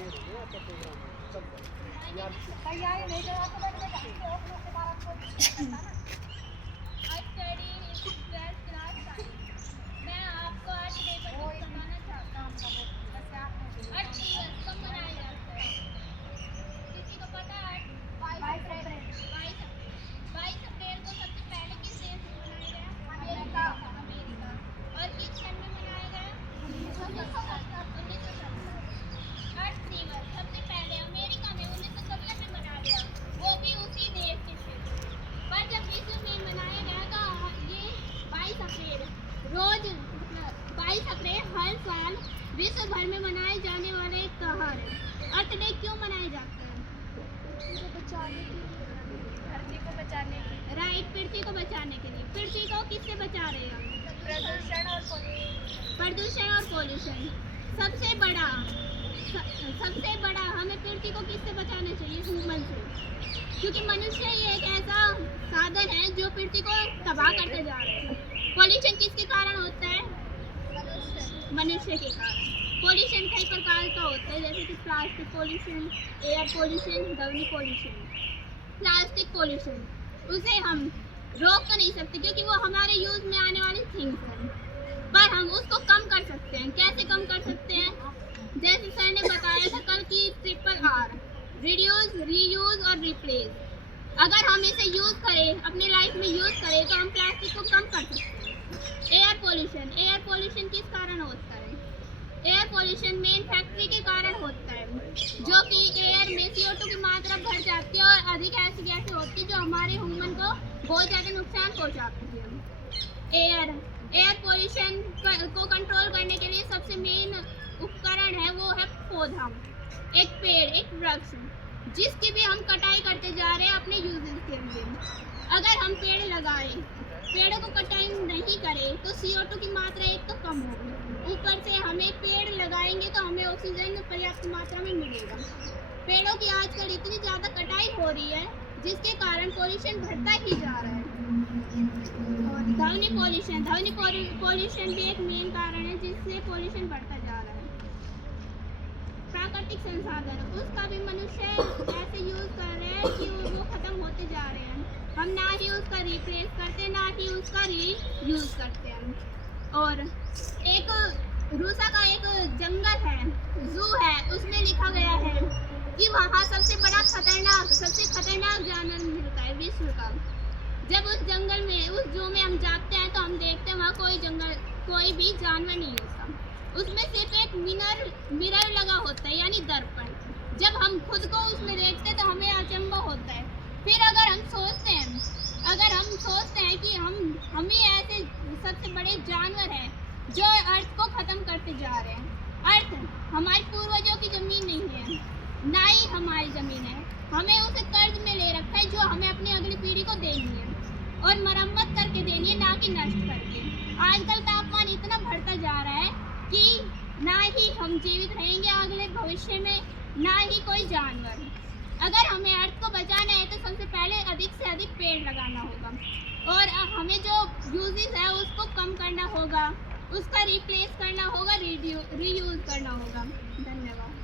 मैं आपको आज पेपर बताना चाहता हूँ। कब मनाया जाता है? किसी को पता है? 22 अप्रैल को सबसे पहले किस देश में मनाया गया? अमेरिका। और किस सन में मनाया गया? 1970। अर्थ दिवस सबसे पहले अमेरिका में 1917 में मनाया गया, वो भी उसी देश के क्षेत्र में। पर जब विश्व में मनाया गया तो ये 22 अप्रैल हर साल विश्व भर में मनाए जाने वाले एक त्योहार है। अर्थ डे क्यों मनाए जाते हैं? धरती को बचाने के लिए। राइट, पृथ्वी को बचाने के लिए। पृथ्वी को किससे बचा रहे हैं? प्रदूषण और पोल्यूशन। सबसे बड़ा हमें पृथ्वी को किससे बचाना चाहिए? ह्यूमन से, क्योंकि मनुष्य ही एक ऐसा साधन है जो पृथ्वी को तबाह करते जा रहे हैं। पॉल्यूशन किसके कारण होता है? मनुष्य के कारण। पॉल्यूशन कई प्रकार का होता है, जैसे कि प्लास्टिक पॉल्यूशन, एयर पॉल्यूशन, ध्वनि पॉल्यूशन। प्लास्टिक पॉल्यूशन उसे हम रोक तो नहीं सकते क्योंकि वो हमारे यूज में आने वाली थिंग्स हैं, पर हम उसको कम कर सकते हैं। कैसे कम कर सकते हैं? जैसे सर ने बताया था कल की RRR, रिड्यूस, रीयूज और रिप्लेस। अगर हम इसे यूज करें, अपनी लाइफ में यूज करें, तो हम प्लास्टिक को कम कर सकते हैं। एयर पोल्यूशन किस कारण होता है? एयर पोल्यूशन मेन फैक्ट्री के कारण होता है, जो कि एयर में CO2 की मात्रा बढ़ जाती है और अधिक ऐसी गैसें होती है जो हमारे ह्यूमन को बहुत ज़्यादा नुकसान पहुंचाती है। एयर पोल्यूशन को कंट्रोल करने के लिए सबसे मेन उपकरण है वो है पौधा, एक पेड़, एक वृक्ष, जिसकी भी हम कटाई करते जा रहे हैं अपने यूजेस के लिए। अगर हम पेड़ लगाएं, पेड़ों को कटाई नहीं करें तो CO2 की मात्रा एक तो कम होगी, ऊपर से हमें पेड़ लगाएंगे तो हमें ऑक्सीजन पर्याप्त मात्रा में मिलेगा। पेड़ों की आजकल इतनी ज़्यादा कटाई हो रही है जिसके कारण पॉल्यूशन बढ़ता ही जा रहा है। और ध्वनि पॉल्यूशन भी एक मेन कारण है जिससे पॉल्यूशन बढ़ता जा रहा है। प्राकृतिक संसाधन, उसका भी मनुष्य ऐसे यूज कर रहे हैं कि वो खत्म होते जा रहे हैं। हम ना ही उसका रिप्लेस करते, ना ही उसका रीयूज करते हैं। और एक रूसा का एक जंगल है, जू है, उसमें लिखा गया है कि वहाँ सबसे खतरनाक जानवर मिलता है विश्व का। जब उस जंगल में, उस जू में हम जाते हैं तो हम देखते हैं वहाँ कोई भी जानवर नहीं होता। उसमें सिर्फ एक मिरर लगा होता है, यानी दर्पण। जब हम खुद को उसमें देखते हैं तो हमें अचंभा होता है। फिर अगर हम सोचते हैं कि हम ही ऐसे सबसे बड़े जानवर हैं जो अर्थ को खत्म करते जा रहे हैं। अर्थ हमारे पूर्वजों की जमीन नहीं है, ना ही हमारी जमीन है। हमें उसे कर्ज में ले रखा है जो हमें अपनी अगली पीढ़ी को देनी है और मरम्मत करके देनी है, ना कि नष्ट करके। आजकल तापमान इतना बढ़ता जा रहा है कि ना ही हम जीवित रहेंगे अगले भविष्य में, ना ही कोई जानवर। अगर हमें अर्थ को बचाना है तो सबसे पहले अधिक से अधिक पेड़ लगाना होगा और हमें जो यूजेस है उसको कम करना होगा, उसका रिप्लेस करना होगा, रीयूज करना होगा। धन्यवाद।